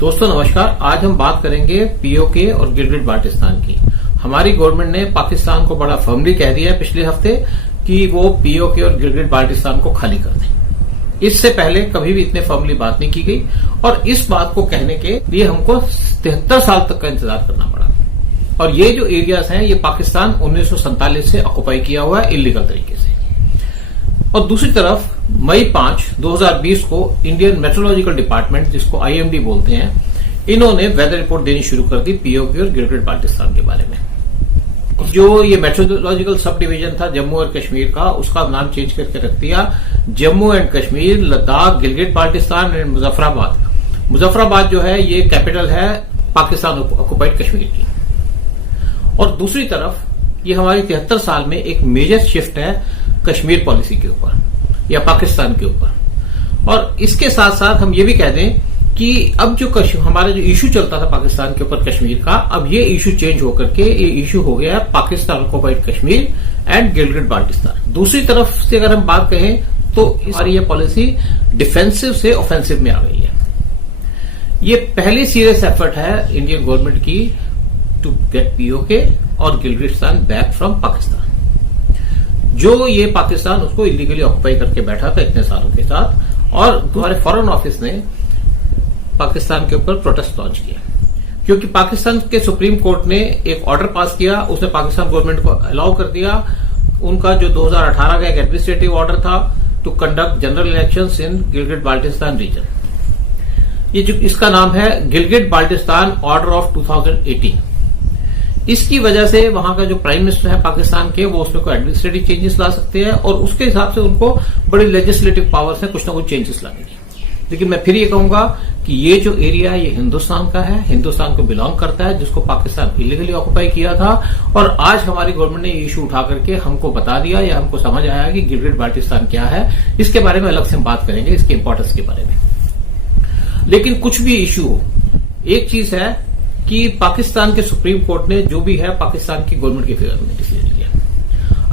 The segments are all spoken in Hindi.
दोस्तों नमस्कार। आज हम बात करेंगे पीओके और गिलगिट बाल्टिस्तान की। हमारी गवर्नमेंट ने पाकिस्तान को बड़ा फर्मली कह दिया है पिछले हफ्ते कि वो पीओके और गिलगिट बाल्टिस्तान को खाली कर दें। इससे पहले कभी भी इतने फर्मली बात नहीं की गई और इस बात को कहने के लिए हमको 73 साल तक का इंतजार करना पड़ा। और ये जो एरियाज हैं ये पाकिस्तान 1947 से ऑक्युपाई किया हुआ है इलीगल तरीके से। और दूसरी तरफ मई 5, 2020 को इंडियन मेट्रोलॉजिकल डिपार्टमेंट, जिसको आईएमडी बोलते हैं, इन्होंने वेदर रिपोर्ट देनी शुरू कर दी पीओके और गिलगिट बाल्टिस्तान के बारे में। जो ये मेट्रोलॉजिकल सब डिवीजन था जम्मू और कश्मीर का, उसका नाम चेंज करके रख दिया जम्मू एंड कश्मीर, लद्दाख, गिलगिट बाल्टिस्तान एंड मुजफ्फराबाद। मुजफ्फराबाद जो है ये कैपिटल है पाकिस्तान ऑक्युपाइड कश्मीर की। और दूसरी तरफ ये हमारी 73 साल में एक मेजर शिफ्ट है कश्मीर पॉलिसी के ऊपर या पाकिस्तान के ऊपर। और इसके साथ साथ हम ये भी कह दें कि अब जो हमारा जो इशू चलता था पाकिस्तान के ऊपर कश्मीर का, अब ये इशू चेंज होकर के ये इशू हो गया है पाकिस्तान ऑक्युपाइड कश्मीर एंड गिलगिट बाल्टिस्तान। दूसरी तरफ से अगर हम बात कहें तो हमारी ये पॉलिसी डिफेंसिव से ऑफेंसिव में आ गई है। ये पहली सीरियस एफर्ट है इंडियन गवर्नमेंट की टू गेट पीओके और गिलगिस्तान बैक फ्रॉम पाकिस्तान। जो ये पाकिस्तान उसको इलीगली ऑक्युपाई करके बैठा था इतने सालों के साथ। और हमारे फॉरेन ऑफिस ने पाकिस्तान के ऊपर प्रोटेस्ट लॉन्च किया क्योंकि पाकिस्तान के सुप्रीम कोर्ट ने एक ऑर्डर पास किया। उसने पाकिस्तान गवर्नमेंट को अलाउ कर दिया उनका जो 2018 का एक एडमिनिस्ट्रेटिव ऑर्डर था to conduct general elections in Gilgit Baltistan region. ये जो इसका नाम है गिलगिट बाल्टिस्तान ऑर्डर ऑफ 2018। इसकी वजह से वहां का जो प्राइम मिनिस्टर है पाकिस्तान के, वो उसमें कोई एडमिनिस्ट्रेटिव चेंजेस ला सकते हैं और उसके हिसाब से उनको बड़ी लेजिस्लेटिव पावर्स है कुछ ना कुछ चेंजेस लाने की। लेकिन मैं फिर ये कहूंगा कि ये जो एरिया है ये हिंदुस्तान का है, हिंदुस्तान को बिलोंग करता है, जिसको पाकिस्तान इलीगली ऑक्युपाई किया था। और आज हमारी गवर्नमेंट ने ये इशू उठा करके हमको बता दिया या हमको समझ आया कि गिलगिट बाल्टिस्तान क्या है। इसके बारे में अलग से हम बात करेंगे, इसके इंपॉर्टेंस के बारे में। लेकिन कुछ भी इशू हो, एक चीज है कि पाकिस्तान के सुप्रीम कोर्ट ने जो भी है पाकिस्तान की गवर्नमेंट के फेवर में डिसीजन लिया।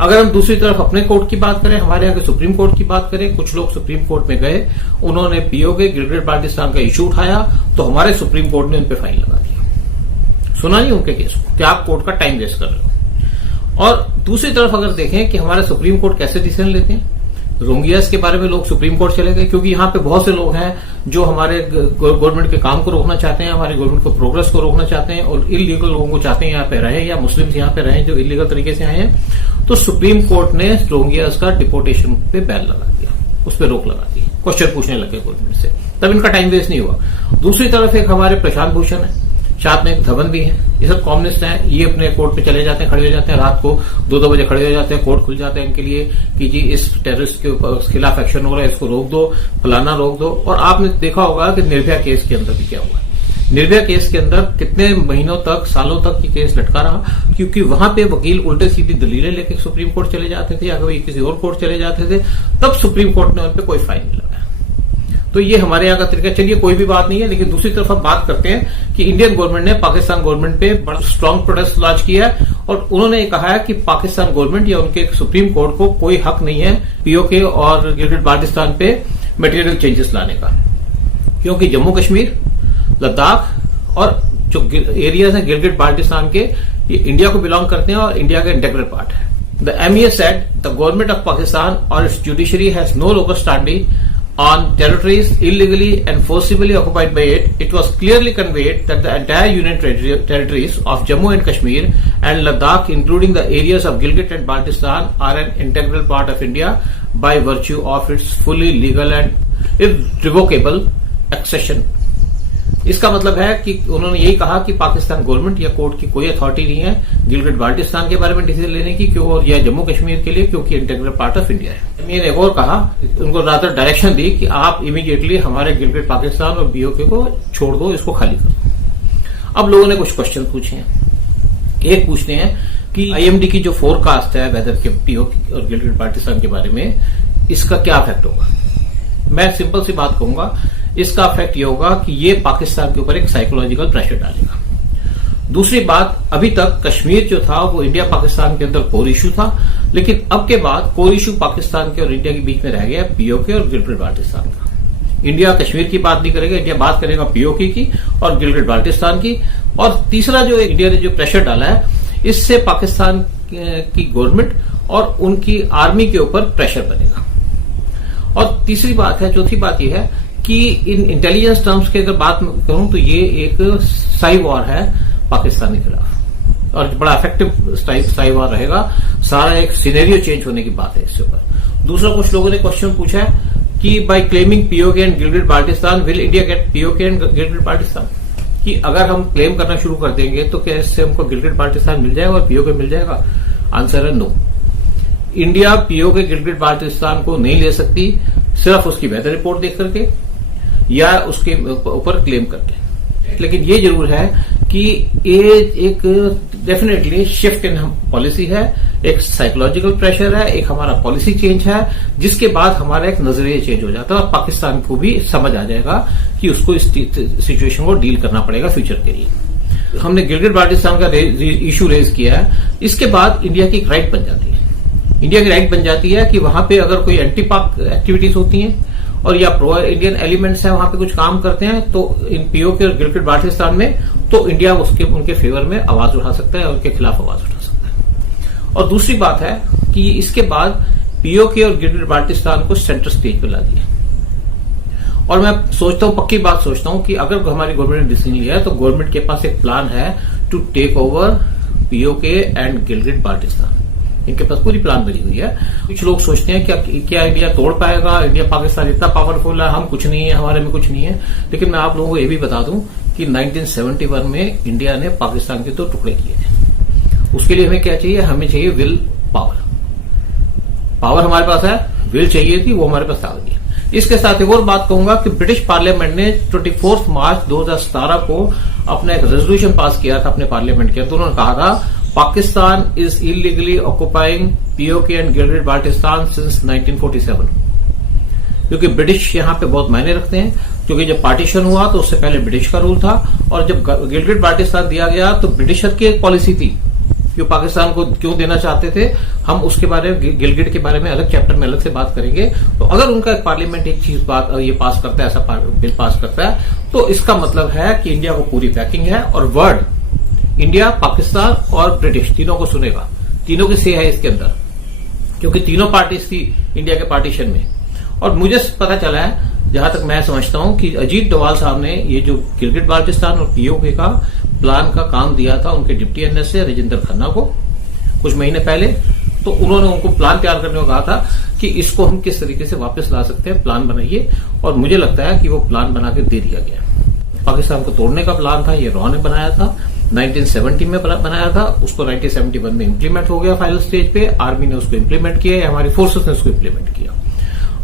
अगर हम दूसरी तरफ अपने कोर्ट की बात करें, हमारे यहाँ के सुप्रीम कोर्ट की बात करें, कुछ लोग सुप्रीम कोर्ट में गए, उन्होंने पीओके गिलगिट बाल्टिस्तान का इशू उठाया तो हमारे सुप्रीम कोर्ट ने उन पर फाइन लगा दिया। सुना नहीं उनके केस को कि आप कोर्ट का टाइम वेस्ट कर रहे हो। और दूसरी तरफ अगर देखें कि हमारे सुप्रीम कोर्ट कैसे डिसीजन लेते हैं, रोहिंग्यास के बारे में लोग सुप्रीम कोर्ट चले गए क्योंकि यहाँ पे बहुत से लोग हैं जो हमारे गवर्नमेंट के काम को रोकना चाहते हैं, हमारे गवर्नमेंट को प्रोग्रेस को रोकना चाहते हैं और इलीगल लोगों को चाहते हैं यहाँ पे रहे या मुस्लिम्स यहाँ पे रहे जो इलीगल तरीके से आए हैं। तो सुप्रीम कोर्ट ने रोहिंग्यास का डिपोर्टेशन पे बैन लगा दिया, उस पर रोक लगा दी, क्वेश्चन पूछने लगे गवर्नमेंट से, तब इनका टाइम वेस्ट नहीं हुआ। दूसरी तरफ एक हमारे प्रशांत भूषण है, साथ में एक धवन भी है, ये सब कम्युनिस्ट हैं। ये अपने कोर्ट पे चले जाते हैं, खड़े हो जाते हैं, रात को 2-2 बजे खड़े हो जाते हैं, कोर्ट खुल जाते हैं इनके लिए कि जी इस टेररिस्ट के खिलाफ एक्शन हो रहा है, इसको रोक दो, फलाना रोक दो। और आपने देखा होगा कि निर्भया केस के अंदर भी क्या हुआ। निर्भया केस के अंदर कितने महीनों तक, सालों तक ये केस लटका रहा क्योंकि वहां पे वकील उल्टे सीधी दलीलें लेके सुप्रीम कोर्ट चले जाते थे या कभी किसी और कोर्ट चले जाते थे, तब सुप्रीम कोर्ट ने उन पर कोई फाइन नहीं लगाया। तो ये हमारे यहाँ का तरीका। चलिए कोई भी बात नहीं है, लेकिन दूसरी तरफ हम बात करते हैं कि इंडियन गवर्नमेंट ने पाकिस्तान गवर्नमेंट पे बड़ा स्ट्रांग प्रोटेस्ट लॉन्च किया है और उन्होंने ये कहा है कि पाकिस्तान गवर्नमेंट या उनके सुप्रीम कोर्ट को कोई हक नहीं है पीओके और गिलगिट बाल्टिस्तान पे मटेरियल चेंजेस लाने का, क्योंकि जम्मू कश्मीर, लद्दाख और जो एरियाज हैं गिलगिट बाल्टिस्तान के, ये इंडिया को बिलोंग करते हैं और इंडिया का इंटेग्रल पार्ट है। The MEA said the government of Pakistan or its judiciary has no longer standing on territories illegally and forcibly occupied by it. It was clearly conveyed that the entire union territories of Jammu and Kashmir and Ladakh, including the areas of Gilgit and Baltistan, are an integral part of India by virtue of its fully legal and irrevocable accession. इसका मतलब है कि उन्होंने यही कहा कि पाकिस्तान गवर्नमेंट या कोर्ट की कोई अथॉरिटी नहीं है गिलगिट बाल्टिस्तान के बारे में डिसीजन लेने की, क्यों, या जम्मू कश्मीर के लिए, क्योंकि इंटेग्रल पार्ट ऑफ इंडिया है। मैंने एक और कहा, उनको रादर डायरेक्शन दी कि आप इमीडिएटली हमारे गिलगिट पाकिस्तान और पीओके को छोड़ दो, इसको खाली कर दो। अब लोगों ने कुछ क्वेश्चन पूछे हैं। एक पूछते हैं कि आईएमडी की जो फोरकास्ट है वेदर के पीओके और गिलगिट बाल्टिस्तान के बारे में, इसका क्या इफेक्ट होगा। मैं सिंपल सी बात कहूंगा, इसका इफेक्ट ये होगा कि ये पाकिस्तान के ऊपर एक साइकोलॉजिकल प्रेशर डालेगा। दूसरी बात, अभी तक कश्मीर जो था वो इंडिया पाकिस्तान के अंदर कोर इशू था, लेकिन अब के बाद कोर इशू पाकिस्तान के और इंडिया के बीच में रह गया पीओके और गिलगिट बाल्टिस्तान का। इंडिया कश्मीर की बात नहीं करेगा, इंडिया बात करेगा पीओके की और गिलगिट बाल्टिस्तान की। और तीसरा जो इंडिया ने जो प्रेशर डाला है, इससे पाकिस्तान की गवर्नमेंट और उनकी आर्मी के ऊपर प्रेशर बनेगा। और तीसरी बात है, चौथी बात यह है कि इन इंटेलिजेंस टर्म्स की अगर बात करूं तो ये एक साई वॉर है पाकिस्तान के खिलाफ और बड़ा इफेक्टिव साई वॉर रहेगा। सारा एक सिनेरियो चेंज होने की बात है इसके ऊपर। दूसरा, कुछ लोगों ने क्वेश्चन पूछा है कि by claiming PoK and Gilgit Baltistan will India get PoK and Gilgit Baltistan, कि अगर हम क्लेम करना शुरू कर देंगे तो क्या इससे हमको गिलगिट बाल्टिस्तान मिल जाएगा और पीओके मिल जाएगा? आंसर है no. India PoK Gilgit Baltistan को नहीं ले सकती सिर्फ उसकी वेदर रिपोर्ट देख करके या उसके ऊपर क्लेम करके। लेकिन ये जरूर है कि ये एक डेफिनेटली शिफ्ट इन पॉलिसी है, एक साइकोलॉजिकल प्रेशर है, एक हमारा पॉलिसी चेंज है, जिसके बाद हमारा एक नजरिया चेंज हो जाता है और पाकिस्तान को भी समझ आ जाएगा कि उसको इस सिचुएशन को डील करना पड़ेगा फ्यूचर के लिए। हमने गिलगिट बाल्टिस्तान का इशू रेज किया है, इसके बाद इंडिया की एक राइट बन जाती है। इंडिया की राइट बन जाती है कि वहां पे अगर कोई एंटी पाक एक्टिविटीज होती हैं और या प्रो इंडियन एलिमेंट्स हैं वहां पे कुछ काम करते हैं, तो इन पीओके और गिलगिट बाल्टिस्तान में तो इंडिया उनके फेवर में आवाज उठा सकता है और उनके खिलाफ आवाज उठा सकता है। और दूसरी बात है कि इसके बाद पीओके और गिलगिट बाल्टिस्तान को सेंटर स्टेज पर ला दिया। और मैं सोचता हूं, पक्की बात सोचता हूं कि अगर हमारी गवर्नमेंट ने डिसीजन लिया है तो गवर्नमेंट के पास एक प्लान है to take over PoK and Gilgit Baltistan. इनके पास पूरी प्लान बनी हुई है। कुछ लोग सोचते हैं क्या इंडिया तोड़ पाएगा, इंडिया पाकिस्तान इतना पावरफुल है, हम कुछ नहीं है, हमारे में कुछ नहीं है। लेकिन मैं आप लोगों को ये भी बता दूं कि 1971 में इंडिया ने पाकिस्तान के 2 टुकड़े किए थे। उसके लिए हमें क्या चाहिए? हमें चाहिए विल पावर। पावर हमारे पास है, विल चाहिए थी, वो हमारे पास आ गई। इसके साथ एक और बात कहूंगा कि ब्रिटिश पार्लियामेंट ने 24 मार्च 2017 को अपना एक रेजोल्यूशन पास किया था अपने पार्लियामेंट के अंदर। उन्होंने कहा था Pakistan is illegally occupying PoK and Gilgit Baltistan since 1947। क्योंकि ब्रिटिश यहां पे बहुत मायने रखते हैं, क्योंकि जब पार्टीशन हुआ तो उससे पहले ब्रिटिश का रूल था और जब गिलगिट बाल्टिस्तान दिया गया तो ब्रिटिशर की एक पॉलिसी थी कि पाकिस्तान को क्यों देना चाहते थे। हम उसके बारे में, गिलगिट के बारे में अलग चैप्टर में अलग से बात करेंगे। तो अगर उनका एक पार्लियामेंट एक चीज ये पास करता है, ऐसा बिल पास करता है, तो इसका मतलब है कि इंडिया को पूरी बैकिंग है और वर्ड इंडिया, पाकिस्तान और ब्रिटिश तीनों को सुनेगा। तीनों की से है इसके अंदर, क्योंकि तीनों पार्टीज थी इंडिया के पार्टीशन में। और मुझे पता चला है, जहां तक मैं समझता हूं, कि अजीत डोभाल साहब ने ये जो गिलगिट बाल्टिस्तान और पीओके का प्लान का काम दिया था उनके डिप्टी एनएसए राजेंद्र खन्ना को कुछ महीने पहले। तो उन्होंने उनको प्लान तैयार करने को कहा था कि इसको हम किस तरीके से वापस ला सकते हैं, प्लान बनाइए। और मुझे लगता है कि वो प्लान बना के दे दिया गया। पाकिस्तान को तोड़ने का प्लान था, ये रॉ ने बनाया था, 1970 में बनाया था, उसको 1971 में इम्प्लीमेंट हो गया फाइनल स्टेज पे। आर्मी ने उसको इम्प्लीमेंट किया या हमारी फोर्सेस ने उसको इम्प्लीमेंट किया।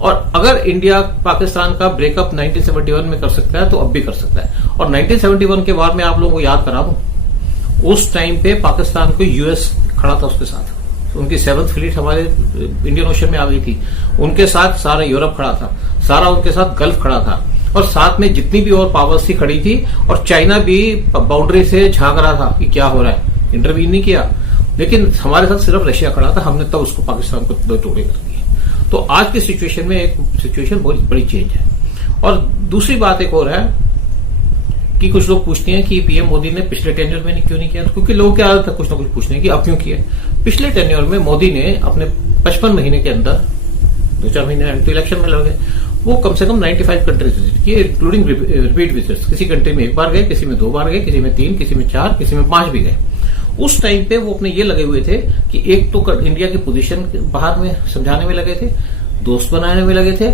और अगर इंडिया पाकिस्तान का ब्रेकअप 1971 में कर सकता है तो अब भी कर सकता है। और 1971 के बाद में आप लोगों को याद करा दूं, उस टाइम पे पाकिस्तान को यूएस खड़ा था उसके साथ। उनकी 7th फ्लीट हमारे इंडियन ओशन में आ गई थी, उनके साथ सारा यूरोप खड़ा था, सारा उनके साथ गल्फ खड़ा था और साथ में जितनी भी और पावर्स थी खड़ी थी। और चाइना भी बाउंड्री से झांक रहा था कि क्या हो रहा है, इंटरवीन नहीं किया। लेकिन हमारे साथ सिर्फ रशिया खड़ा था, हमने तब उसको पाकिस्तान को 2 टुकड़े कर दिए। तो आज की सिचुएशन में एक सिचुएशन बहुत बड़ी चेंज है। और दूसरी बात एक और है कि कुछ लोग पूछते हैं कि पीएम मोदी ने पिछले टेन्योर में क्यों नहीं किया, क्योंकि लोगों की आदत है कुछ ना कुछ पूछने की, अब क्यों किया। पिछले टेन्योर में मोदी ने अपने 55 महीने के अंदर 2-4 महीने तो इलेक्शन में लगे, वो कम से कम 95 कंट्रीज विजिट किए, इंक्लूडिंग रिपीट विजिट्स। किसी कंट्री में 1 बार गए, किसी में 2 बार गए, किसी में 3, किसी में 4, किसी में 5 भी गए। उस टाइम पे वो अपने ये लगे हुए थे कि एक तो इंडिया की पोजीशन बाहर में समझाने में लगे थे, दोस्त बनाने में लगे थे,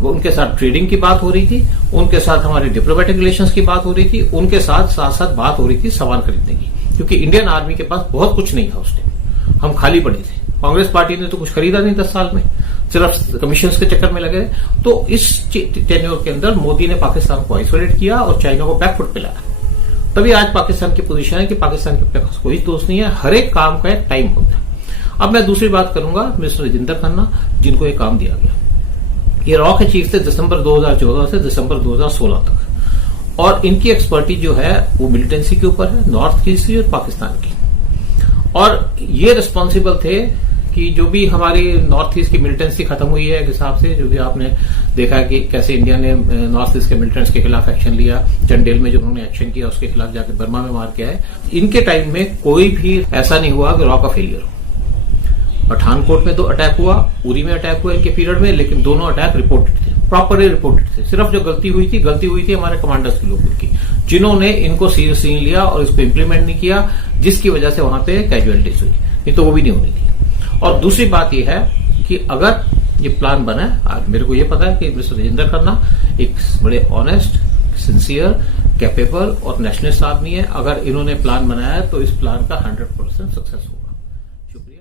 वो उनके साथ ट्रेडिंग की बात हो रही थी, उनके साथ हमारे डिप्लोमेटिक रिलेशंस की बात हो रही थी, उनके साथ साथ बात हो रही थी सामान खरीदने की। क्योंकि इंडियन आर्मी के पास बहुत कुछ नहीं था उस टाइम, हम खाली पड़े थे। कांग्रेस पार्टी ने तो कुछ खरीदा नहीं 10 साल में, सिर्फ कमीशंस के चक्कर में लगे। तो इस टेन्योर के अंदर मोदी ने पाकिस्तान को आइसोलेट किया और चाइना को बैकफुट पे लाया। तभी आज पाकिस्तान की पोजीशन है कि पाकिस्तान के पास कोई दोस्त नहीं है, हर एक काम का एक टाइम होता है। अब मैं दूसरी बात करूंगा, मिस्टर राजेंद्र खन्ना, जिनको ये काम दिया गया। ये रॉ के चीफ थे दिसंबर 2014 से दिसंबर 2016 तक। और इनकी एक्सपर्टीज जो है वो मिलिटेंसी के ऊपर है, नॉर्थ ईस्ट की और पाकिस्तान की। और ये रिस्पॉन्सिबल थे कि जो भी हमारी नॉर्थ ईस्ट की मिलिटेंसी खत्म हुई है, एक हिसाब से जो भी आपने देखा कि कैसे इंडिया ने नॉर्थ ईस्ट के मिलिटेंट्स के खिलाफ एक्शन लिया, चंडेल में जो उन्होंने एक्शन किया उसके खिलाफ जाकर बर्मा में मार के आए। इनके टाइम में कोई भी ऐसा नहीं हुआ कि रॉ का फेलियर हो। पठानकोट में 2 अटैक हुआ, उरी में अटैक हुआ इनके पीरियड में, लेकिन दोनों अटैक रिपोर्टेड थे, प्रॉपरली रिपोर्टेड थे। सिर्फ जो गलती हुई थी हमारे कमांडर्स के लोगों की, जिन्होंने इनको सीरियसली नहीं लिया और इसको इंप्लीमेंट नहीं किया, जिसकी वजह से वहां पे कैजुअलिटीज हुई, नहीं तो वो भी नहीं होनी थी। और दूसरी बात यह है कि अगर ये प्लान बना है, आज मेरे को ये पता है कि मिस्टर राजेंद्र खन्ना एक बड़े ऑनेस्ट, सिंसियर, कैपेबल और नेशनलिस्ट आदमी है। अगर इन्होंने प्लान बनाया है तो इस प्लान का 100% सक्सेस होगा। शुक्रिया।